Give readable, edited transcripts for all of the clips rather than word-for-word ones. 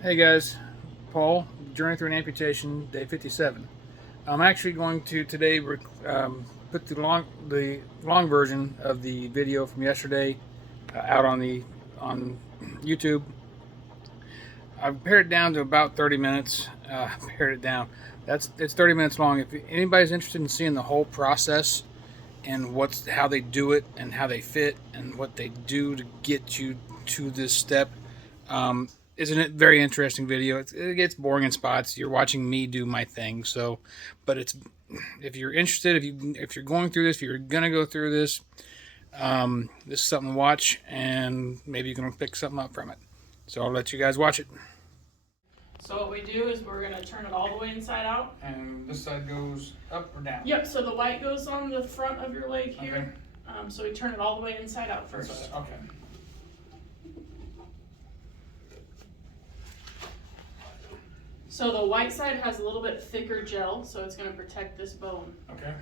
Hey guys, Paul, Journey Through an Amputation, day 57. I'm actually going to today put the long version of the video from yesterday out on YouTube. I've pared it down to about 30 minutes. Pared it down. It's 30 minutes long. If anybody's interested in seeing the whole process and how they do it and how they fit and what they do to get you to this step, um, isn't it very interesting video? It gets boring in spots. You're watching me do my thing. So, but it's if you're interested, if you're going through this, if you're gonna go through this, this is something to watch, and maybe you can pick something up from it. So I'll let you guys watch it. So what we do is we're gonna turn it all the way inside out. And this side goes up or down? Yep, so the white goes on the front of your leg here. Okay. So we turn it all the way inside out first. Okay. So the white side has a little bit thicker gel, so it's gonna protect this bone. Okay.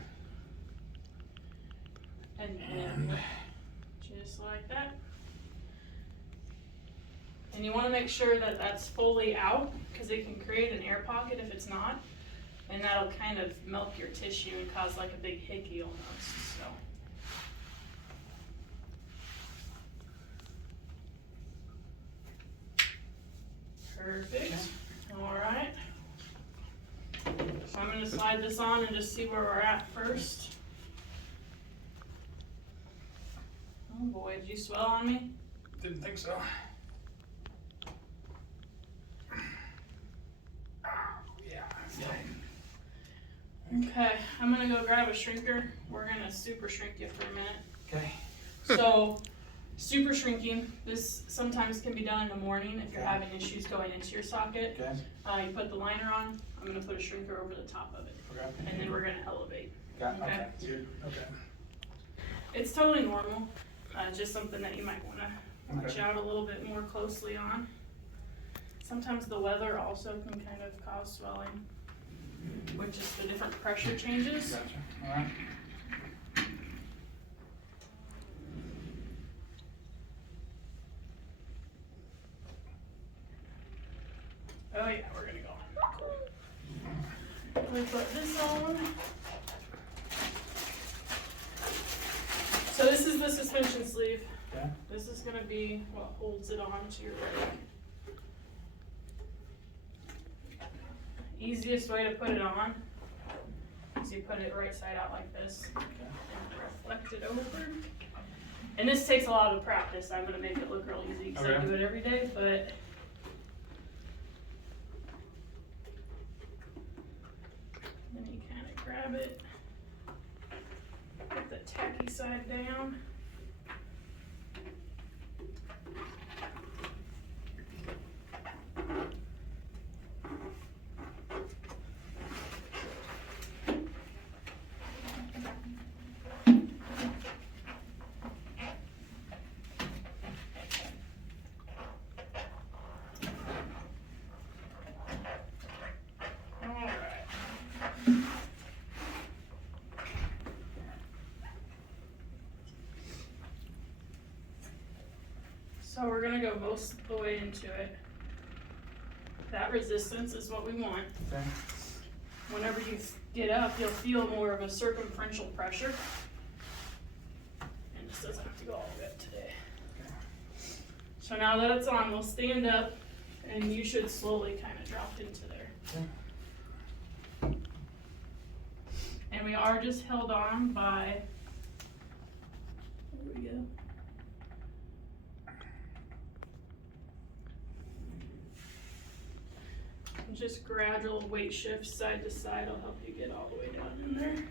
And then just like that. And you wanna make sure that that's fully out, because it can create an air pocket if it's not. And that'll kind of melt your tissue and cause like a big hickey almost, so. Perfect. Alright. So I'm going to slide this on and just see where we're at first. Oh boy, did you swell on me? Didn't think so. Yeah. Okay, I'm going to go grab a shrinker. We're going to super shrink you for a minute. Okay. So, super shrinking, this sometimes can be done in the morning if you're having issues going into your socket. Okay. You put the liner on, I'm going to put a shrinker over the top of it. Okay. And then we're going to elevate. Okay. Good. Okay. It's totally normal, just something that you might want to watch out a little bit more closely on. Sometimes the weather also can kind of cause swelling, which is the different pressure changes. Gotcha. All right. Oh yeah, we're gonna go. We put this on. So this is the suspension sleeve. Okay. This is gonna be what holds it on to your leg. Easiest way to put it on is you put it right side out like this and reflect it over. And this takes a lot of practice. I'm gonna make it look real easy because I do it every day, but then you kind of grab it, put the tacky side down. So we're gonna go most of the way into it. That resistance is what we want. Okay. Whenever you get up, you'll feel more of a circumferential pressure. And this doesn't have to go all the way up today. So now that it's on, we'll stand up and you should slowly kind of drop into there. Okay. And we are just held on by, there we go. Just gradual weight shifts side to side will help you get all the way down in there.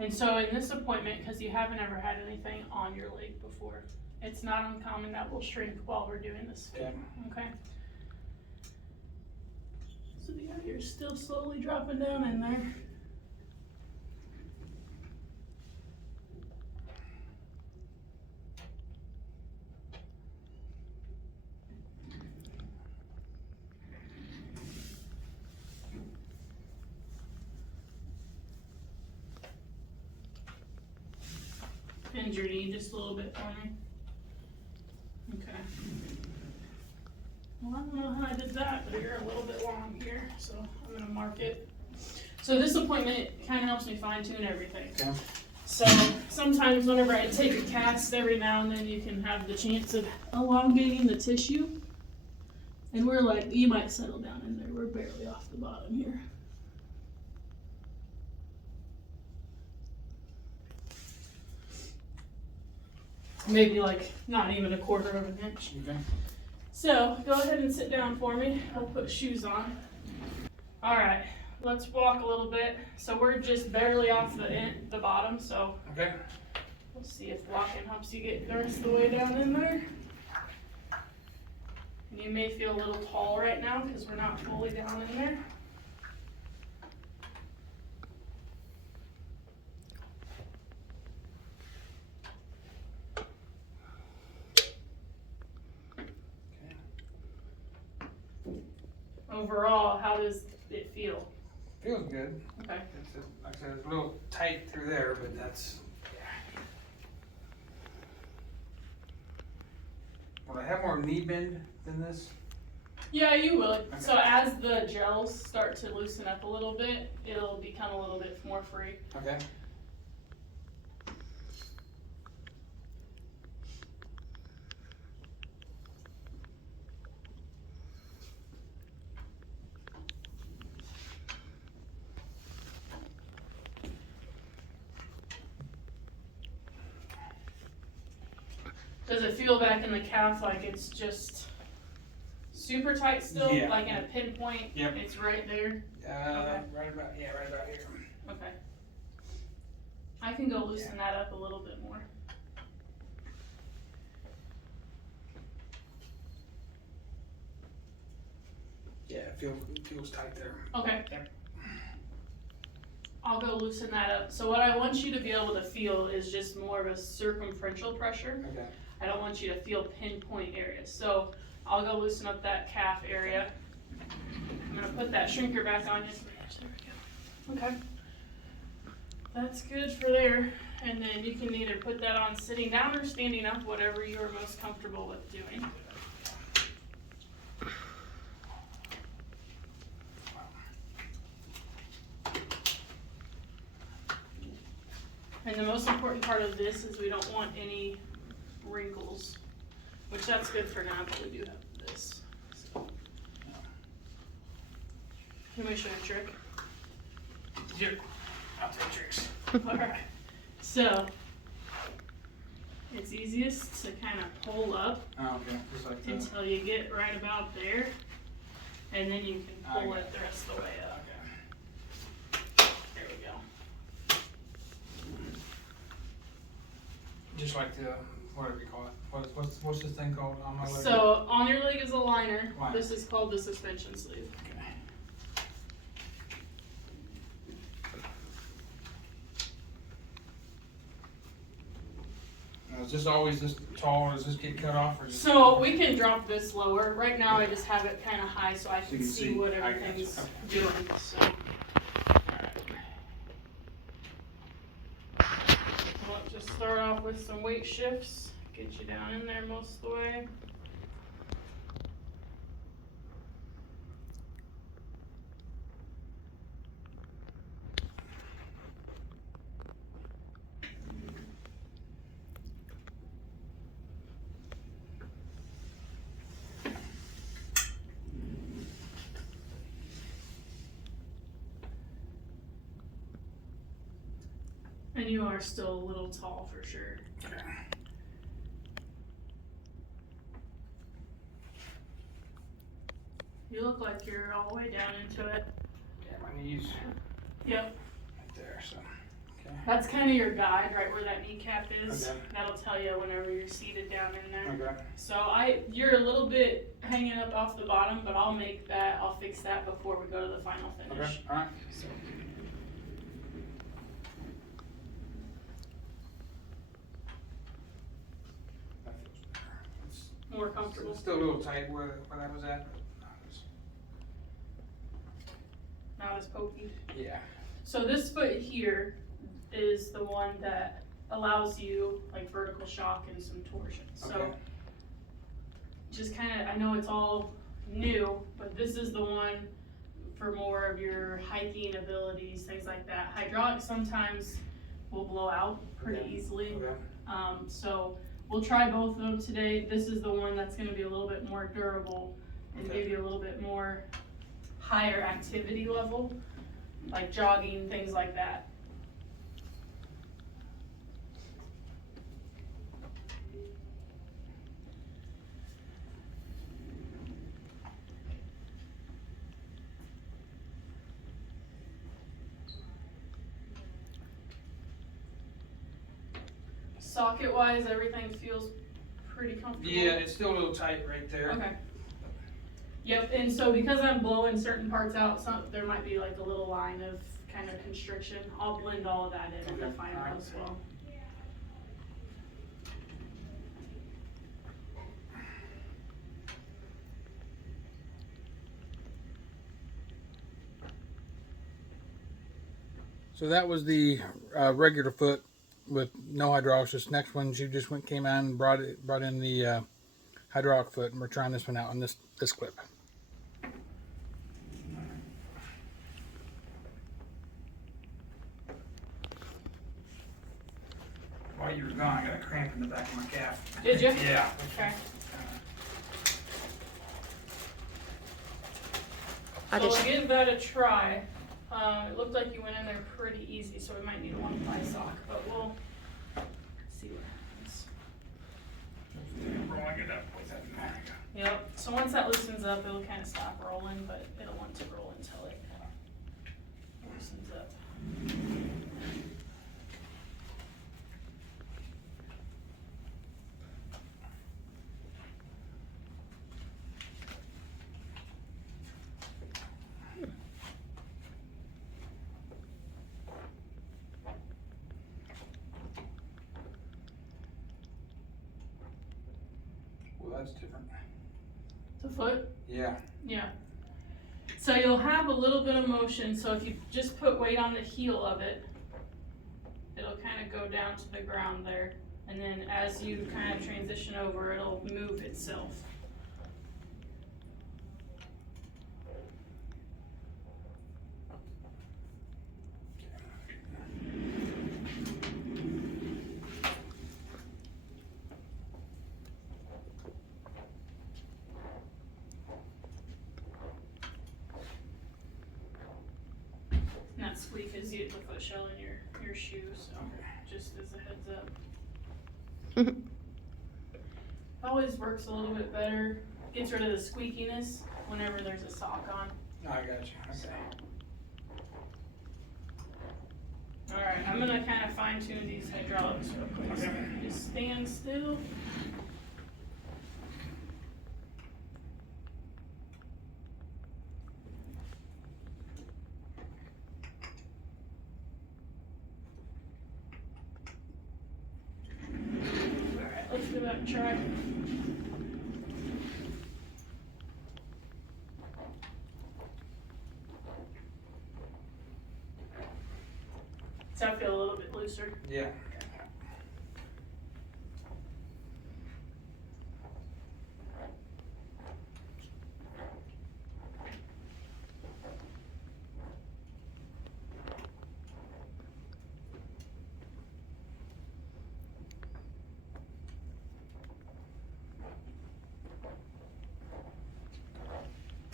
And so in this appointment, because you haven't ever had anything on your leg before, it's not uncommon that we'll shrink while we're doing this fit, okay? So yeah, you're still slowly dropping down in there. Bend your knee just a little bit for me. Okay. Well, I don't know how I did that, but you're a little bit long here, so I'm gonna mark it. So this appointment kind of helps me fine tune everything. Okay. So sometimes whenever I take a cast, every now and then you can have the chance of elongating the tissue. And we're like, you might settle down in there. We're barely off the bottom here. Maybe like not even a quarter of an inch. Okay. So go ahead and sit down for me. I'll put shoes on. All right, let's walk a little bit. So we're just barely off the bottom. So Okay. we'll see if walking helps you get the rest of the way down in there. And you may feel a little tall right now because we're not fully down in there. Overall, how does it feel? Feels good. Okay. Like I said, it's a little tight through there, but that's, Will I have more knee bend than this? Yeah, you will. Okay. So as the gels start to loosen up a little bit, it'll become a little bit more free. Okay. Does it feel back in the calf like it's just super tight still? Yeah. Like in a pinpoint? Yep. It's right there? Right about here. Okay. I can go loosen that up a little bit more. Yeah, it feels tight there. Okay. Yep. I'll go loosen that up. So what I want you to be able to feel is just more of a circumferential pressure. Okay. I don't want you to feel pinpoint areas. So I'll go loosen up that calf area. I'm gonna put that shrinker back on just there we go. Okay. That's good for there. And then you can either put that on sitting down or standing up, whatever you are most comfortable with doing. And the most important part of this is we don't want any wrinkles, which that's good for now, but we do have this. So. Let me show you a trick. Here, I'll take tricks. Alright, so it's easiest to kind of pull up Oh, okay, just like that. until you get right about there, and then you can pull Okay. it the rest of the way up. Okay. There we go. Just like the, whatever you call it. What's this thing called on my leg? So on your leg is a liner. Liner. This is called the suspension sleeve. Okay. Now, is this always this tall, or does this get cut off, or just? So we can drop this lower. Right now I just have it kind of high so I So can you can see see. what I got you. everything's Okay. doing. So we'll just start off with some weight shifts. Get you down in there most of the way. And you are still a little tall for sure. Okay. You look like you're all the way down into it. Yeah, my knees Yep. right there, so, That's kind of your guide, right where that kneecap is. Okay. That'll tell you whenever you're seated down in there. Okay. So you're a little bit hanging up off the bottom, but I'll fix that before we go to the final finish. Okay. All right. So. That feels better. It's More comfortable. still a little tight where that was at. Not as pokey. Yeah. So this foot here is the one that allows you like vertical shock and some torsion. So Okay. just kind of, I know it's all new, but this is the one for more of your hiking abilities, things like that. Hydraulic sometimes will blow out pretty easily. Okay. So we'll try both of them today. This is the one that's going to be a little bit more durable and Okay. give you a little bit more higher activity level, like jogging, things like that. Socket wise, everything feels pretty comfortable. Yeah, it's still a little tight right there. Okay. Yep, and so because I'm blowing certain parts out, there might be like a little line of kind of constriction. I'll blend all of that in the Okay. final Alright. as well. So that was the regular foot with no hydraulics. This next one, she just came out and brought in the hydraulic foot, and we're trying this one out on this clip. While you were gone, I got a cramp in the back of my calf. Did you? Yeah. Okay. I So just we'll give that a try. It looked like you went in there pretty easy, so we might need one thigh sock, but we'll see what happens. Rolling it up with it. There we go. Yep, so once that loosens up, it'll kind of stop rolling, but it'll want to roll until it loosens up. Well, that's different. The foot? Yeah. Yeah. So you'll have a little bit of motion, so if you just put weight on the heel of it, it'll kind of go down to the ground there. And then as you kind of transition over, it'll move itself. And that squeak is the foot shell in your shoe, so just as a heads up. Always works a little bit better. Gets rid of the squeakiness whenever there's a sock on. I got you. Okay. Alright, I'm gonna kind of fine tune these hydraulics real quick. So just stand still. Alright, let's give that a try. Does that feel a little bit looser? Yeah.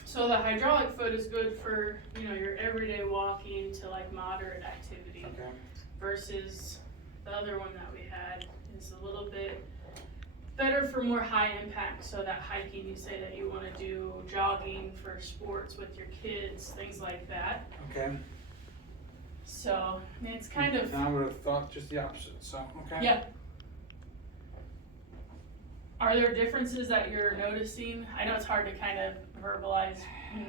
So the hydraulic foot is good for, your everyday walking to like moderate activity Okay. versus the other one that we had is a little bit better for more high impact. So that hiking, you say that you want to do jogging for sports with your kids, things like that. Okay. So, I mean, it's kind of, I would have thought just the opposite, so, okay. yeah. Are there differences that you're noticing? I know it's hard to kind of verbalize,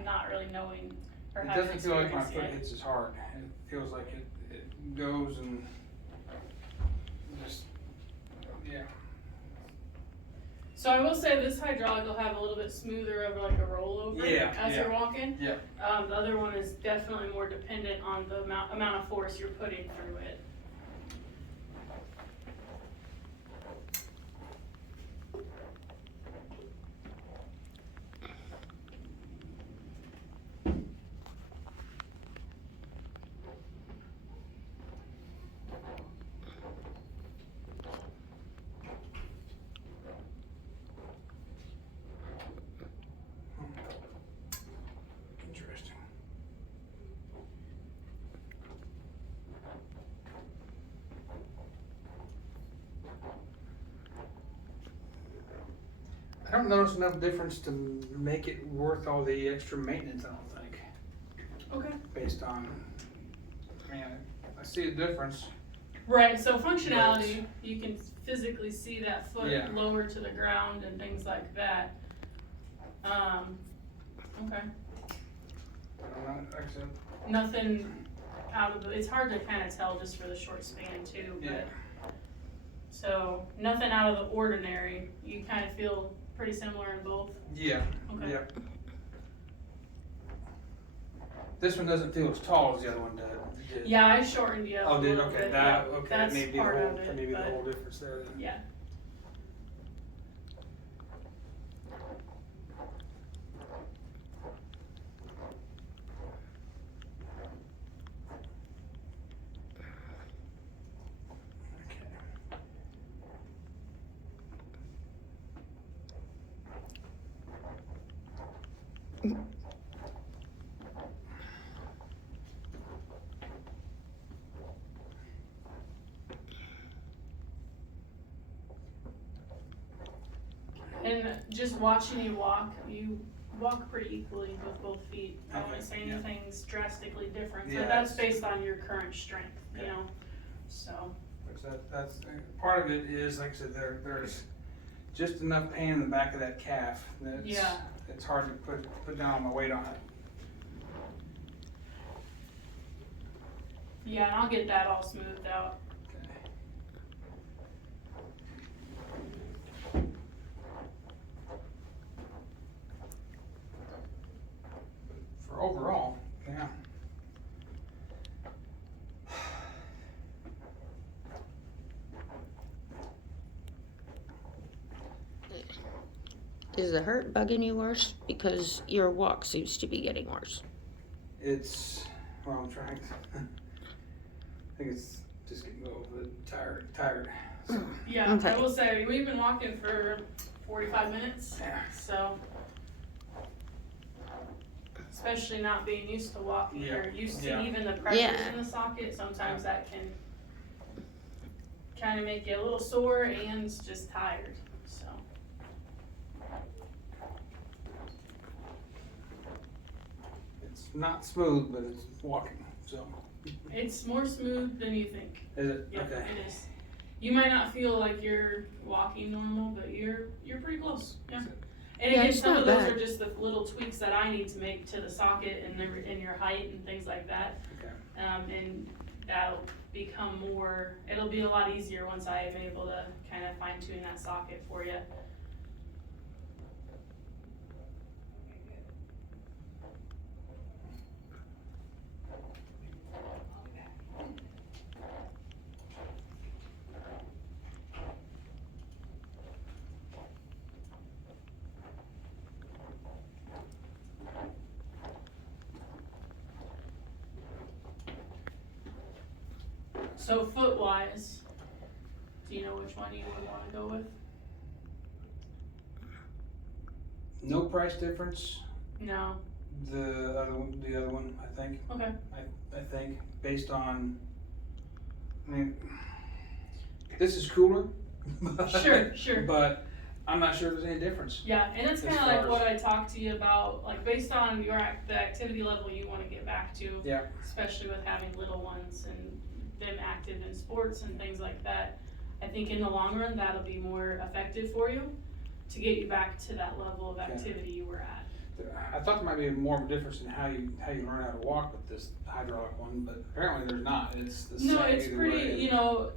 not really knowing or It having doesn't feel like my experience foot yet. hits as hard. It feels like it goes and just, yeah. So I will say this hydraulic will have a little bit smoother of like a rollover as you're walking. Yeah. The other one is definitely more dependent on the amount of force you're putting through it. Interesting. I don't notice enough difference to make it worth all the extra maintenance, I don't think. Okay. Based on, I mean, I see a difference. Right, so functionality, you can physically see that foot Yeah. lower to the ground and things like that. Okay. I don't know, like I said, Nothing out of the, it's hard to kind of tell just for the short span too, yeah. but, so nothing out of the ordinary. You kind of feel pretty similar in both? Yeah, Okay. yeah. This one doesn't feel as tall as the other one did. Yeah, I shortened you up Oh, a did, little okay, bit. that, Yeah, okay, that's maybe the part whole, of it, maybe the but- whole difference there then. Yeah. And just watching you walk pretty equally with both feet. I Okay, wouldn't say yeah. anything's drastically different, Yeah, but that's it's- based on your current strength, you Yeah. know, so. That's, part of it is, like I said, there's just enough pain in the back of that calf that Yeah. it's hard to put down my weight on it. Yeah, and I'll get that all smoothed out. Okay. For overall, yeah. Is the hurt bugging you worse? Because your walk seems to be getting worse. It's, well, I'm trying to, I think it's just getting a little bit tired. So, Yeah, Okay. I will say, we've been walking for 45 minutes, yeah. so. Especially not being used to walking, Yeah, or used to yeah. even the pressures Yeah. in the socket, sometimes that can kind of make you a little sore and just tired, so. It's not smooth, but it's walking, so. It's more smooth than you think. Is it? Yep, Okay. it is. You might not feel like you're walking normal, but you're pretty close, yeah. And Yeah, again, it's some not of those bad. are just the little tweaks that I need to make to the socket and your height and things like that. Okay. And that'll become more, it'll be a lot easier once I am able to kind of fine tune that socket for you. So foot wise, do you know which one you would want to go with? No price difference. No. The other one, I think. Okay. I think based on, I mean, this is cooler. Sure, sure. But I'm not sure if there's any difference. Yeah, and it's As kind of far like as- what I talked to you about, like based on the activity level you want to get back to. Yeah. Especially with having little ones and them active in sports and things like that. I think in the long run, that'll be more effective for you to get you back to that level of activity you were at. I thought there might be more of a difference in how you learn how to walk with this hydraulic one, but apparently there's not. It's the same No, it's either pretty, way. you know,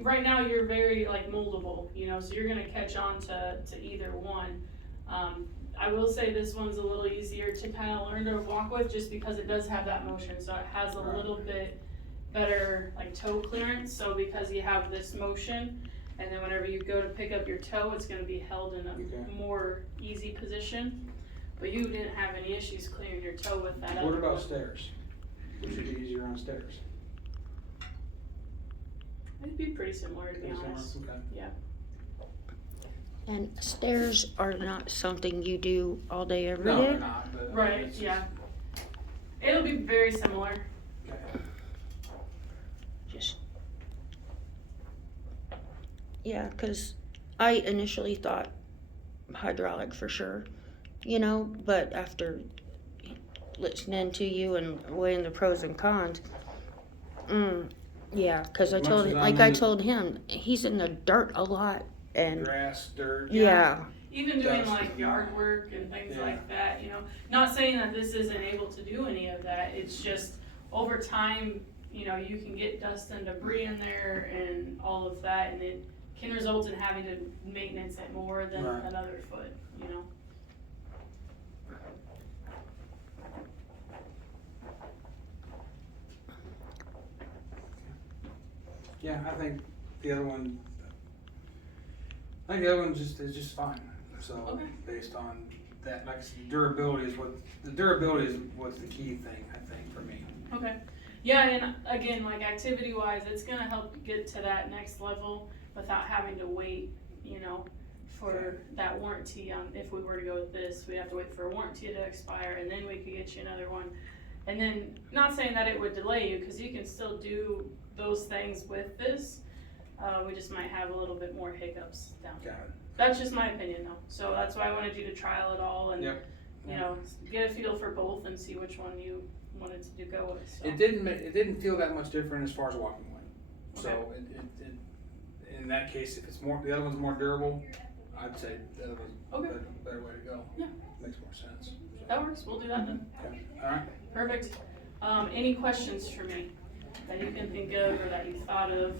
right now you're very like moldable, you know, so you're gonna catch on to either one. I will say this one's a little easier to kind of learn to walk with just because it does have that motion, so it has a Right. little bit better like toe clearance, so because you have this motion, and then whenever you go to pick up your toe, it's gonna be held in a Okay. more easy position. But you didn't have any issues clearing your toe with that What other about one. stairs? Which would be easier on stairs? It'd be pretty similar to be Pretty similar? honest. Okay. Yeah. And stairs are not something you do all day, every No, day. they're not. But Right, it's yeah. It'll be very similar. Okay. Just yeah, because I initially thought hydraulic for sure, you know, but after listening to you and weighing the pros and cons, yeah, because I As much told as him, I'm like I into- told him, he's in the dirt a lot, and Grass, dirt. yeah, Even doing Dust. like yard work and things Yeah. like that, you know. Not saying that this isn't able to do any of that. It's just over time, you know, you can get dust and debris in there and all of that, and it can result in having to maintenance it more than Right. another foot, you know. Yeah, I think the other one. I think the other one is just fine. So Okay. based on that, like I said, durability is what's the key thing I think for me. Okay. Yeah, and again, like activity wise, it's gonna help you get to that next level without having to wait, you know, for Okay. that warranty on, if we were to go with this, we'd have to wait for a warranty to expire and then we could get you another one. And then, not saying that it would delay you, cause you can still do those things with this. We just might have a little bit more hiccups down the Got road. it. That's just my opinion though, so that's why I wanted you to trial it all and, Yep. you know, get a feel for both and see which one you wanted to go with, so. It didn't feel that much different as far as walking went. So it, in that case, if it's more, the other one's more durable, I'd say the other one's Okay. better way to go. Yeah. Makes more sense. That works, we'll do that then. Okay. All right. Perfect. Any questions for me that you can think of or that you thought of?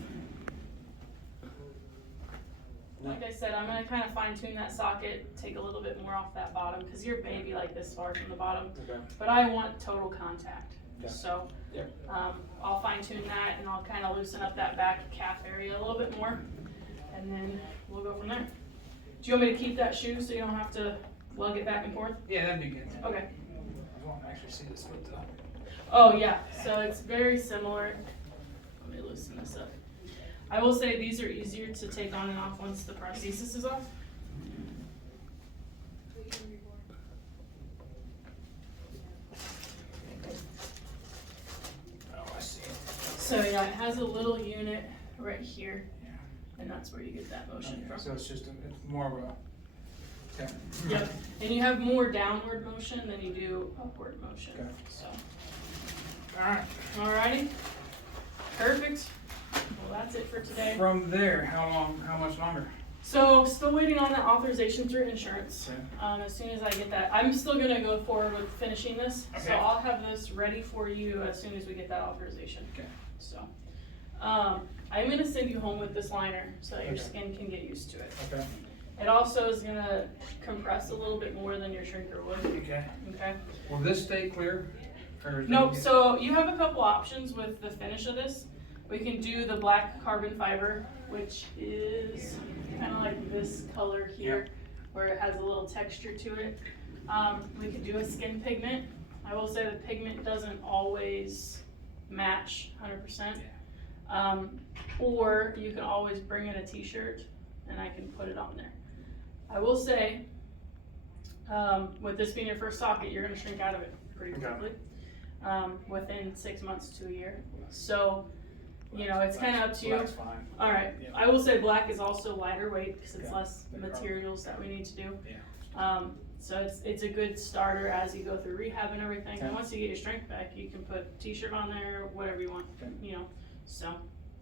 No. Like I said, I'm gonna kind of fine tune that socket, take a little bit more off that bottom, cause you're maybe like this far from the bottom, Okay. but I want total contact. Yeah. So, Yep. I'll fine tune that and I'll kind of loosen up that back calf area a little bit more, and then we'll go from there. Do you want me to keep that shoe so you don't have to lug it back and forth? Yeah, that'd be good. Okay. I want to actually see this foot though. Oh yeah, so it's very similar. Let me loosen this up. I will say these are easier to take on and off once the prosthesis is off. Oh, I see. So yeah, it has a little unit right here, and that's where you get that motion Okay, from. so it's more of a. Okay. Yep, and you have more downward motion than you do upward motion, Okay. so. All right. Alrighty, perfect. Well, that's it for today. From there, how much longer? So, still waiting on that authorization through insurance. Okay. As soon as I get that, I'm still gonna go forward with finishing this, so Okay. I'll have this ready for you as soon as we get that authorization. Okay. So, I'm gonna send you home with this liner so that your Okay. skin can get used to it. Okay. It also is gonna compress a little bit more than your shrinker would, Okay. okay? Will this stay clear? Or is it- Nope, so you have a couple options with the finish of this. We can do the black carbon fiber, which is kinda like this color here, where it has a little texture to it. We could do a skin pigment. I will say the pigment doesn't always match 100%. Or you can always bring in a t-shirt and I can put it on there. I will say, with this being your first socket, you're gonna shrink out of it pretty Okay. quickly. Within 6 months to a year. So You know, it's kind of up to you. Black's fine. All right. Yeah. I will say black is also lighter weight because it's Okay. less materials that we need to do. Yeah. So it's a good starter as you go through rehab and everything. Okay. And once you get your strength back, you can put a t-shirt on there, whatever you want. Okay. You know, so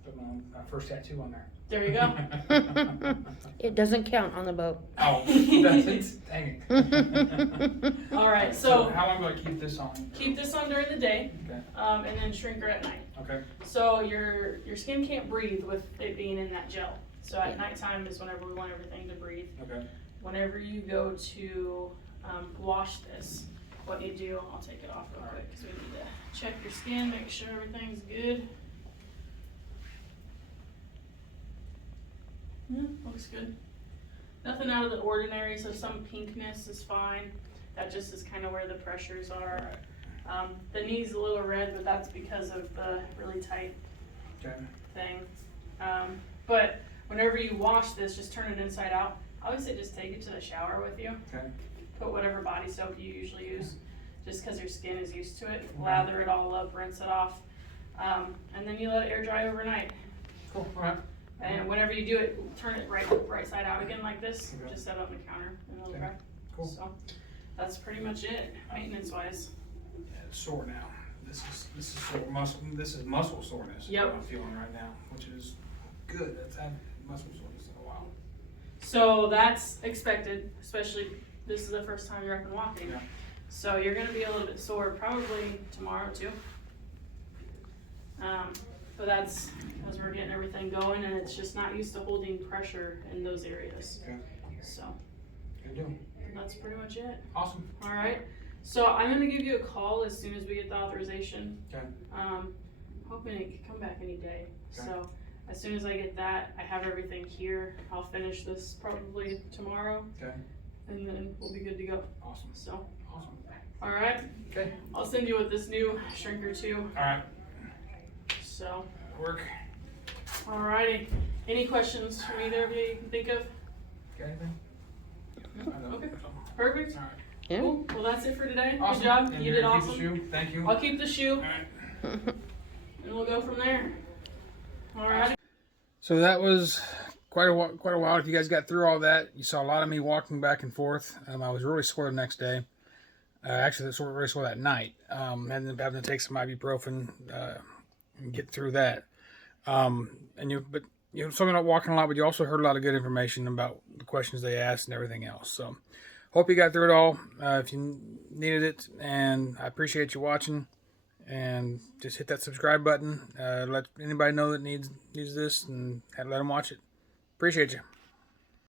Put my first tattoo on there. there you go. It doesn't count on the boat. Oh, that's it. Dang it. All right. So how long do I keep this on? keep this on during the day, Okay. and then shrink her at night. Okay. So your skin can't breathe with it being in that gel. So at Yeah. nighttime is whenever we want everything to breathe. Okay. Whenever you go to wash this, what you do, I'll take it off real quick because we need to check your skin, make sure everything's good. Yeah, looks good. Nothing out of the ordinary, so some pinkness is fine. That just is kind of where the pressures are. The knee's a little red, but that's because of the really tight Okay. thing. But whenever you wash this, just turn it inside out. I always say just take it to the shower with you. Okay. Put whatever body soap you usually use, just because your skin is used to it. Lather it all up, rinse it off, and then you let it air dry overnight. Cool. All right. And whenever you do it, turn it right side out again like this. Okay. Just set it on the counter and it'll Okay. dry. Cool. So that's pretty much it, maintenance wise. Yeah, it's sore now. This is sore muscle. This is muscle soreness. Yep. What I'm feeling right now, which is good. That's had muscle soreness in a while. So that's expected, especially this is the first time you're up and walking. Yeah. So you're gonna be a little bit sore probably tomorrow too. But that's as we're getting everything going and it's just not used to holding pressure in those areas. Okay. So Good deal. that's pretty much it. Awesome. All right. So I'm gonna give you a call as soon as we get the authorization. Okay. Hoping it can come back any day. Okay. So as soon as I get that, I have everything here. I'll finish this probably tomorrow. Okay. And then we'll be good to go. Awesome. So, Awesome. all right. Okay. I'll send you with this new shrinker too. All right. So, Work. alrighty. Any questions from either of you you can think of? Got anything? No? I don't. Okay. Perfect. All right. Yeah. Cool. Well, that's it for today. Awesome. Good job. And You you're did gonna keep awesome. the shoe? Thank you. I'll keep the shoe All right. and we'll go from there. Alright. So that was quite a while. If you guys got through all that, you saw a lot of me walking back and forth. I was really sore the next day. Actually, really sore that night. Ended up having to take some ibuprofen and get through that. But you saw me not walking a lot, but you also heard a lot of good information about the questions they asked and everything else. So hope you got through it all. If you needed it, and I appreciate you watching. And just hit that subscribe button. Let anybody know that needs this, and let them watch it. Appreciate you.